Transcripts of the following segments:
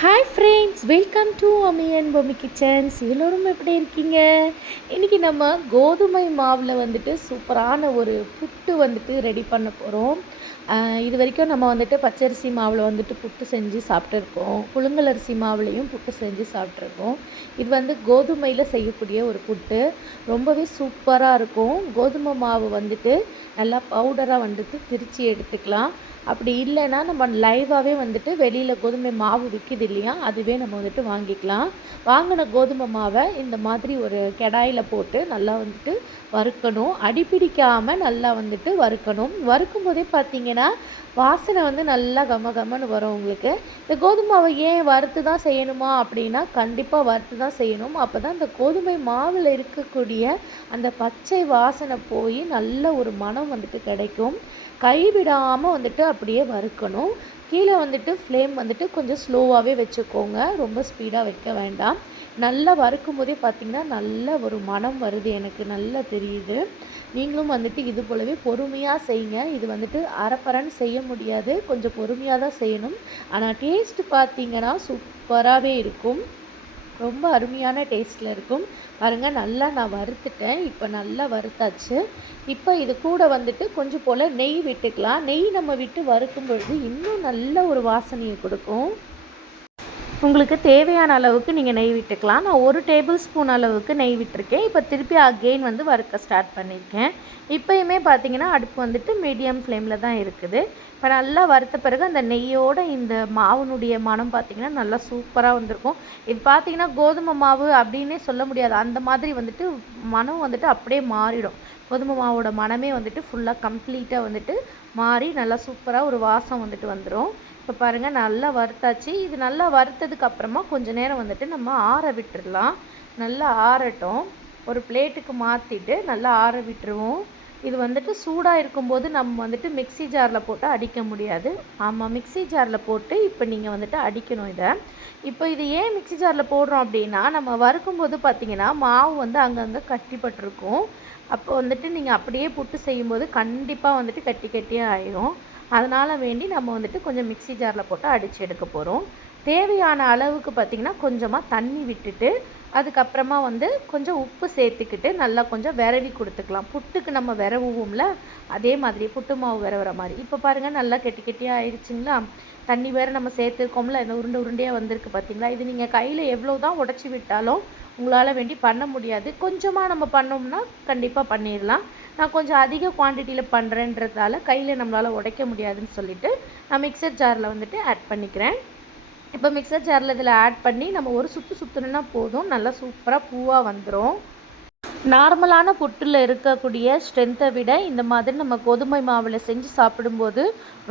Hi friends, welcome to அம்மி and Bommi kitchens. எல்லோரும் எப்படி இருக்கீங்க? இன்றைக்கி நம்ம கோதுமை மாவில் வந்துட்டு சூப்பரான ஒரு புட்டு வந்துட்டு ரெடி பண்ண போகிறோம். இது வரைக்கும் நம்ம வந்துட்டு பச்சரிசி மாவில் வந்துட்டு புட்டு செஞ்சு சாப்பிட்ருக்கோம். புழுங்கலரிசி மாவுலேயும் புட்டு செஞ்சு சாப்பிட்ருக்கோம். இது வந்து கோதுமையில் செய்யக்கூடிய ஒரு புட்டு ரொம்பவே சூப்பராக இருக்கும். கோதுமை மாவு வந்துட்டு நல்லா பவுடராக வந்துட்டு திரித்து எடுத்துக்கலாம். அப்படி இல்லைன்னா நம்ம லைவாகவே வந்துட்டு வெளியில் கோதுமை மாவு விற்கிது இல்லையா, அதுவே நம்ம வந்துட்டு வாங்கிக்கலாம். வாங்கின கோதுமை மாவை இந்த மாதிரி ஒரு கடாயில் போட்டு நல்லா வந்துட்டு வறுக்கணும். அடிப்பிடிக்காமல் நல்லா வந்துட்டு வறுக்கணும். வறுக்கும் போதே பார்த்திங்கன்னா வாசனை வந்து நல்லா கம கமன்னு வரும் உங்களுக்கு. இந்த கோதுமை மாவை ஏன் வறுத்து தான் செய்யணுமா அப்படின்னா, கண்டிப்பாக வறுத்து தான் செய்யணும். அப்போ தான் இந்த கோதுமை மாவில் இருக்கக்கூடிய அந்த பச்சை வாசனை போய் நல்ல ஒரு மனம் வந்துட்டு கிடைக்கும். கைவிடாமல் வந்துட்டு அப்படியே வறுக்கணும். கீழே வந்துட்டு ஃப்ளேம் வந்துட்டு கொஞ்சம் ஸ்லோவாகவே வச்சுக்கோங்க, ரொம்ப ஸ்பீடாக வைக்க வேண்டாம். நல்லா வறுக்கும் போதே பார்த்திங்கன்னா நல்ல ஒரு மனம் வருது, எனக்கு நல்லா தெரியுது. நீங்களும் வந்துட்டு இது போலவே பொறுமையாக செய்யுங்க. இது வந்துட்டு அரைப்பறைன்னு செய்ய முடியாது, கொஞ்சம் பொறுமையாக தான் செய்யணும். ஆனால் டேஸ்ட்டு பார்த்திங்கன்னா சூப்பராகவே இருக்கும். ரொம்ப அருமையான டேஸ்ட்டில் இருக்கும். பாருங்கள், நல்லா நான் வறுத்துட்டேன். இப்போ நல்லா வறுத்தாச்சு. இப்போ இது கூட வந்துட்டு கொஞ்சம் போல் நெய் விட்டுக்கலாம். நெய் நம்ம விட்டு வறுக்கும் பொழுது இன்னும் நல்ல ஒரு வாசனையை கொடுக்கும். உங்களுக்கு தேவையான அளவுக்கு நீங்கள் நெய் விட்டுக்கலாம். நான் 1 டேபிள் ஸ்பூன் அளவுக்கு நெய் விட்டுருக்கேன். இப்போ திருப்பி அகெயின் வந்து வறுக்க ஸ்டார்ட் பண்ணியிருக்கேன். இப்போயுமே பார்த்திங்கன்னா அடுப்பு வந்துட்டு மீடியம் ஃப்ளேமில் தான் இருக்குது. இப்போ நல்லா வறுத்த பிறகு அந்த நெய்யோடு இந்த மாவுனுடைய மனம் பார்த்திங்கன்னா நல்லா சூப்பராக வந்திருக்கும். இது பார்த்திங்கன்னா கோதுமை மாவு அப்படின்னே சொல்ல முடியாது, அந்த மாதிரி வந்துட்டு மனம் வந்துட்டு அப்படியே மாறிடும். கோதுமை மாவோட மனமே வந்துட்டு ஃபுல்லாக கம்ப்ளீட்டாக வந்துட்டு மாறி நல்லா சூப்பராக ஒரு வாசம் வந்துட்டு வந்துடும். இப்போ பாருங்கள், நல்லா வறுத்தாச்சு. இது நல்லா வறுத்ததுக்கு அப்புறமா கொஞ்சம் நேரம் வந்துட்டு நம்ம ஆற விட்டுடலாம். நல்லா ஆறட்டும். ஒரு பிளேட்டுக்கு மாற்றிட்டு நல்லா ஆற விட்டுருவோம். இது வந்துட்டு சூடாக இருக்கும்போது நம்ம வந்துட்டு மிக்ஸி ஜாரில் போட்டு அடிக்க முடியாது. ஆமாம், மிக்ஸி ஜாரில் போட்டு இப்போ நீங்கள் வந்துட்டு அடிக்கணும் இதை. இப்போ இது ஏன் மிக்ஸி ஜாரில் போடுறோம் அப்படின்னா, நம்ம வறுக்கும்போது பார்த்திங்கன்னா மாவு வந்து அங்கங்கே கட்டிப்பட்டிருக்கும். அப்போ வந்துட்டு நீங்கள் அப்படியே புட்டு செய்யும்போது கண்டிப்பாக வந்துட்டு கட்டி கட்டியாக ஆயிரும். அதனால் வேண்டி நம்ம வந்துட்டு கொஞ்சம் மிக்ஸி ஜாரில் போட்டு அடித்து எடுக்க போகிறோம். தேவையான அளவுக்கு பார்த்திங்கன்னா கொஞ்சமாக தண்ணி விட்டுட்டு அதுக்கப்புறமா வந்து கொஞ்சம் உப்பு சேர்த்துக்கிட்டு நல்லா கொஞ்சம் விரவி கொடுத்துக்கலாம். புட்டுக்கு நம்ம விரவுவோம்ல, அதே மாதிரி புட்டு மாவு விரவுற மாதிரி. இப்போ பாருங்கள், நல்லா கெட்டி கெட்டியாக ஆயிடுச்சுங்களா. தண்ணி வேறு நம்ம சேர்த்துருக்கோம்ல, இந்த உருண்டை உருண்டையாக வந்திருக்கு பார்த்திங்களா. இது நீங்கள் கையில் எவ்வளோ தான் உடச்சி விட்டாலும் உங்களால் வேண்டி பண்ண முடியாது. கொஞ்சமாக நம்ம பண்ணோம்னா கண்டிப்பாக பண்ணிடலாம். நான் கொஞ்சம் அதிக குவான்டிட்டியில் பண்ணுறேன்றதால கையில் நம்மளால் உடைக்க முடியாதுன்னு சொல்லிவிட்டு நான் மிக்சர் ஜாரில் வந்துட்டு ஆட் பண்ணிக்கிறேன். இப்போ மிக்சர் ஜாரில் இதில் ஆட் பண்ணி நம்ம ஒரு சுற்று சுற்றணுன்னா போதும், நல்லா சூப்பராக பூவாக வந்துடும். நார்மலான புட்டில் இருக்கக்கூடிய ஸ்ட்ரென்த்தை விட இந்த மாதிரி நம்ம கோதுமை மாவில் செஞ்சு சாப்பிடும்போது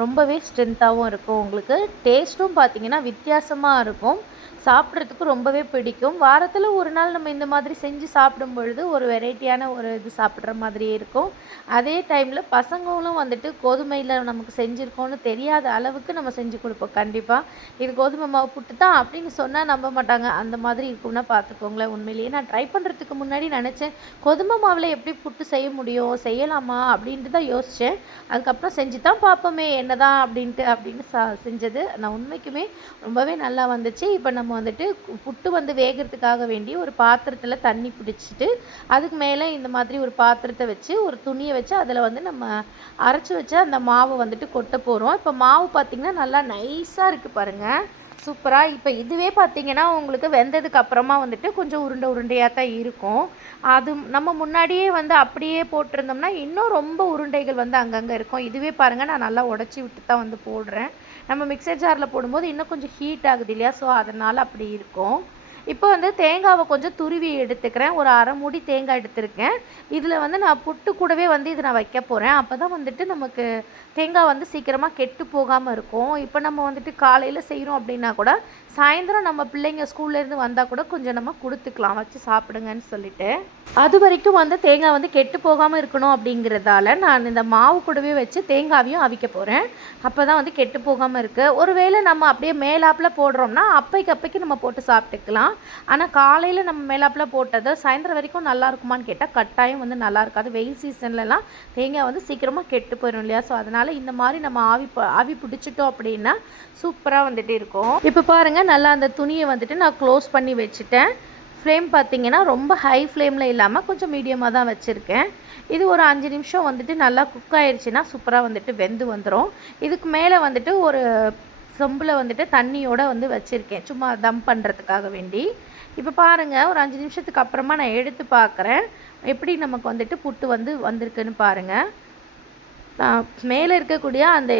ரொம்பவே ஸ்ட்ரென்த்தாகவும் இருக்கும். உங்களுக்கு டேஸ்ட்டும் பார்த்திங்கன்னா வித்தியாசமாக இருக்கும். சாப்பிட்றதுக்கு ரொம்பவே பிடிக்கும். வாரத்தில் ஒரு நாள் நம்ம இந்த மாதிரி செஞ்சு சாப்பிடும் பொழுது ஒரு வெரைட்டியான ஒரு இது சாப்பிட்ற மாதிரியே இருக்கும். அதே டைமில் பசங்களும் வந்துட்டு கோதுமையில் நமக்கு செஞ்சுருக்கோன்னு தெரியாத அளவுக்கு நம்ம செஞ்சு கொடுப்போம். கண்டிப்பாக இது கோதுமை மாவு புட்டு தான் அப்படின்னு சொன்னால் நம்ப மாட்டாங்க. அந்த மாதிரி இருக்கும்னா பார்த்துக்கோங்களேன். உண்மையிலேயே நான் ட்ரை பண்ணுறதுக்கு முன்னாடி நினச்சேன், கோதுமை மாவில் எப்படி புட்டு செய்ய முடியும், செய்யலாமா அப்படின்ட்டு தான் யோசித்தேன். அதுக்கப்புறம் செஞ்சு தான் பார்ப்போமே என்ன தான் அப்படின்னு செஞ்சது. நான் உண்மைக்குமே ரொம்பவே நல்லா வந்துச்சு. இப்போ நம்ம வந்துட்டு புட்டு வந்து வேகிறதுக்காக வேண்டி ஒரு பாத்திரத்தில் தண்ணி பிடிச்சிட்டு அதுக்கு மேலே இந்த மாதிரி ஒரு பாத்திரத்தை வச்சு ஒரு துணியை வச்சு அதில் வந்து நம்ம அரைச்சி வச்ச அந்த மாவை வந்துட்டு கொட்ட போகிறோம். இப்போ மாவு பார்த்திங்கன்னா நல்லா நைஸாக இருக்குது பாருங்கள், சூப்பராக. இப்போ இதுவே பார்த்திங்கன்னா உங்களுக்கு வெந்ததுக்கு அப்புறமா வந்துட்டு கொஞ்சம் உருண்டை உருண்டையாக தான் இருக்கும். அது நம்ம முன்னாடியே வந்து அப்படியே போட்டிருந்தோம்னா இன்னும் ரொம்ப உருண்டைகள் வந்து அங்கங்கே இருக்கும். இதுவே பாருங்கள், நான் நல்லா உடச்சி விட்டு தான் வந்து போடுறேன். நம்ம மிக்சர் ஜாரில் போடும்போது இன்னும் கொஞ்சம் ஹீட் ஆகுது இல்லையா, ஸோ அதனால் அப்படி இருக்கும். இப்போ வந்து தேங்காவை கொஞ்சம் துருவி எடுத்துக்கிறேன். ஒரு அரை மூடி தேங்காய் எடுத்துருக்கேன். இதில் வந்து நான் புட்டு கூடவே வந்து இதை நான் வைக்க போகிறேன். அப்போ தான் வந்துட்டு நமக்கு தேங்காய் வந்து சீக்கிரமாக கெட்டு போகாமல் இருக்கும். இப்போ நம்ம வந்துட்டு காலையில் செய்கிறோம் அப்படின்னா கூட சாயந்தரம் நம்ம பிள்ளைங்க ஸ்கூல்லேருந்து வந்தால் கூட கொஞ்சம் நம்ம கொடுத்துக்கலாம், வச்சு சாப்பிடுங்கன்னு சொல்லிட்டு. அது வரைக்கும் வந்து தேங்காய் வந்து கெட்டு போகாமல் இருக்கணும் அப்படிங்கிறதால நான் இந்த மாவு கூடவே வச்சு தேங்காவையும் அவிக்க போகிறேன். அப்போ தான் வந்து கெட்டு போகாமல் இருக்குது. ஒருவேளை நம்ம அப்படியே மேலாப்பில் போடுறோம்னா அப்பைக்கு நம்ம போட்டு சாப்பிட்டுக்கலாம். ஆனால் காலையில் நம்ம மேலாப்பில் போட்டது சாயந்தரம் வரைக்கும் நல்லா இருக்குமான்னு கேட்டால் கட்டாயம் வந்து நல்லா இருக்காது. வெயில் சீசன்லலாம் தேங்காய் வந்து சீக்கிரமாக கெட்டு போயிடும் இல்லையா? ஸோ அதனால் இந்த மாதிரி நம்ம ஆவி பிடிச்சிட்டோம் அப்படின்னா சூப்பராக வந்துட்டு இருக்கும். இப்போ பாருங்கள், நல்லா அந்த துணியை வந்துட்டு நான் க்ளோஸ் பண்ணி வச்சுட்டேன். ஃப்ளேம் பார்த்திங்கன்னா ரொம்ப ஹை ஃப்ளேமில் இல்லாமல் கொஞ்சம் மீடியமாக தான் வச்சுருக்கேன். இது ஒரு 5 நிமிஷம் வந்துட்டு நல்லா குக் ஆயிடுச்சுன்னா சூப்பராக வந்துட்டு வெந்து வந்துடும். இதுக்கு மேலே வந்துட்டு ஒரு சொம்பில் வந்துட்டு தண்ணியோடு வந்து வச்சுருக்கேன், சும்மா தம் பண்ணுறதுக்காக வேண்டி. இப்போ பாருங்கள், ஒரு 5 நிமிஷத்துக்கு அப்புறமா நான் எடுத்து பார்க்குறேன் எப்படி நமக்கு வந்துட்டு புட்டு வந்திருக்குன்னு பாருங்கள். மேலே இருக்கக்கூடிய அந்த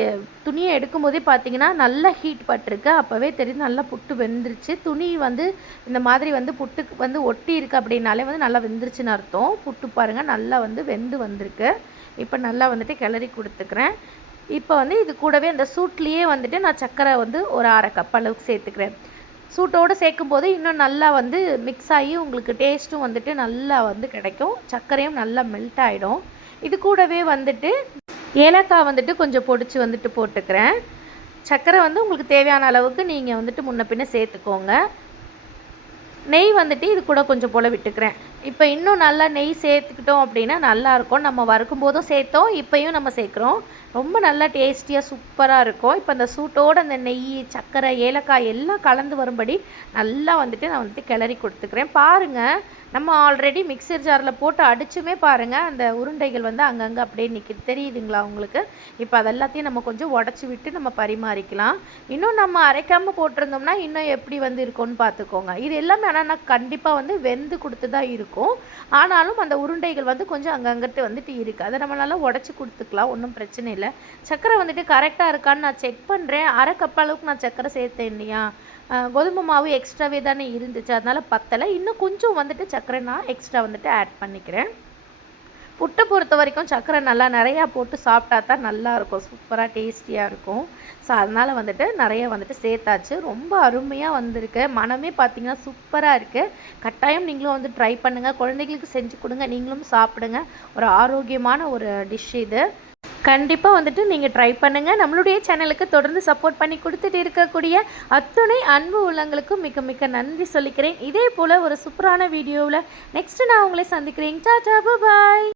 துணியை எடுக்கும்போதே பார்த்தீங்கன்னா நல்லா ஹீட் பட்டிருக்கு. அப்போவே தெரியுது நல்லா புட்டு வெந்துருச்சு. துணி வந்து இந்த மாதிரி வந்து புட்டுக்கு வந்து ஒட்டி இருக்குது அப்படின்னாலே வந்து நல்லா வெந்துருச்சுன்னு அர்த்தம். புட்டு பாருங்கள் நல்லா வந்து வெந்து வந்திருக்கு. இப்போ நல்லா வந்துட்டு கிளறி கொடுத்துக்கிறேன். இப்போ வந்து இது கூடவே அந்த சூட்லேயே வந்துட்டு நான் சர்க்கரை வந்து ஒரு 1/2 கப் அளவுக்கு சேர்த்துக்கிறேன். சூட்டோடு சேர்க்கும்போது இன்னும் நல்லா வந்து மிக்ஸ் ஆகி உங்களுக்கு டேஸ்ட்டும் வந்துட்டு நல்லா வந்து கிடைக்கும். சர்க்கரையும் நல்லா மெல்ட் ஆகிடும். இது கூடவே வந்துட்டு ஏலக்காய் வந்துட்டு கொஞ்சம் பொடிச்சு வந்துட்டு போட்டுக்கிறேன். சர்க்கரை வந்து உங்களுக்கு தேவையான அளவுக்கு நீங்கள் வந்துட்டு முன்ன பின்ன சேர்த்துக்கோங்க. நெய் வந்துட்டு இது கூட கொஞ்சம் போல் விட்டுக்கிறேன். இப்போ இன்னும் நல்லா நெய் சேர்த்துக்கிட்டோம் அப்படின்னா நல்லாயிருக்கும். நம்ம வறுக்கும் போதும் சேர்த்தோம், இப்போயும் நம்ம சேர்க்குறோம். ரொம்ப நல்லா டேஸ்டியாக சூப்பராக இருக்கும். இப்போ அந்த சூட்டோடு அந்த நெய், சர்க்கரை, ஏலக்காய் எல்லாம் கலந்து வரும்படி நல்லா வந்துட்டு நான் வந்துட்டு கிளறி கொடுத்துக்கிறேன். பாருங்கள், நம்ம ஆல்ரெடி மிக்சர் ஜாரில் போட்டு அடிச்சுமே பாருங்கள் அந்த உருண்டைகள் வந்து அங்கங்கே அப்படியே நிற்கிது, தெரியுதுங்களா உங்களுக்கு? இப்போ அதெல்லாத்தையும் நம்ம கொஞ்சம் உடச்சி விட்டு நம்ம பரிமாறிக்கலாம். இன்னும் நம்ம அரைக்காமல் போட்டிருந்தோம்னா இன்னும் எப்படி வந்து இருக்கும்னு பார்த்துக்கோங்க. இது எல்லாமே ஆனால் நான் கண்டிப்பாக வந்து வெந்து கொடுத்து தான் இருக்கும். ஆனாலும் அந்த உருண்டைகள் வந்து கொஞ்சம் அங்கங்கிட்டு வந்துட்டு இருக்குது. அதை நம்ம நல்லா உடச்சி கொடுத்துக்கலாம், ஒன்றும் பிரச்சனை இல்லை. சர்க்கரை வந்துட்டு கரெக்டாக இருக்கான்னு நான் செக் பண்ணுறேன். 1/2 கப் அளவுக்கு நான் சர்க்கரை சேர்த்தேன் இல்லையா? கோதுமை மாவு எக்ஸ்ட்ராவே தானே இருந்துச்சு, அதனால் பத்தலை. இன்னும் கொஞ்சம் வந்துட்டு சர்க்கரை நான் எக்ஸ்ட்ரா வந்துட்டு ஆட் பண்ணிக்கிறேன். புட்டை பொறுத்த வரைக்கும் சர்க்கரை நல்லா நிறையா போட்டு சாப்பிட்டா தான் நல்லாயிருக்கும், சூப்பராக டேஸ்டியாக இருக்கும். ஸோ அதனால் வந்துட்டு நிறைய வந்துட்டு சேர்த்தாச்சு. ரொம்ப அருமையாக வந்திருக்கு. மனமே பார்த்திங்கன்னா சூப்பராக இருக்குது. கட்டாயம் நீங்களும் வந்து ட்ரை பண்ணுங்கள், குழந்தைங்களுக்கு செஞ்சு கொடுங்க, நீங்களும் சாப்பிடுங்க. ஒரு ஆரோக்கியமான ஒரு டிஷ் இது. கண்டிப்பாக வந்துட்டு நீங்கள் ட்ரை பண்ணுங்கள். நம்மளுடைய சேனலுக்கு தொடர்ந்து சப்போர்ட் பண்ணி கொடுத்துட்டு இருக்கக்கூடிய அத்துணை அன்பு உள்ளங்களுக்கும் மிக மிக நன்றி சொல்லிக்கிறேன். இதே போல் ஒரு சூப்பரான வீடியோவில் நெக்ஸ்ட்டு நான் உங்களை சந்திக்கிறேன். டாடா, பாய்.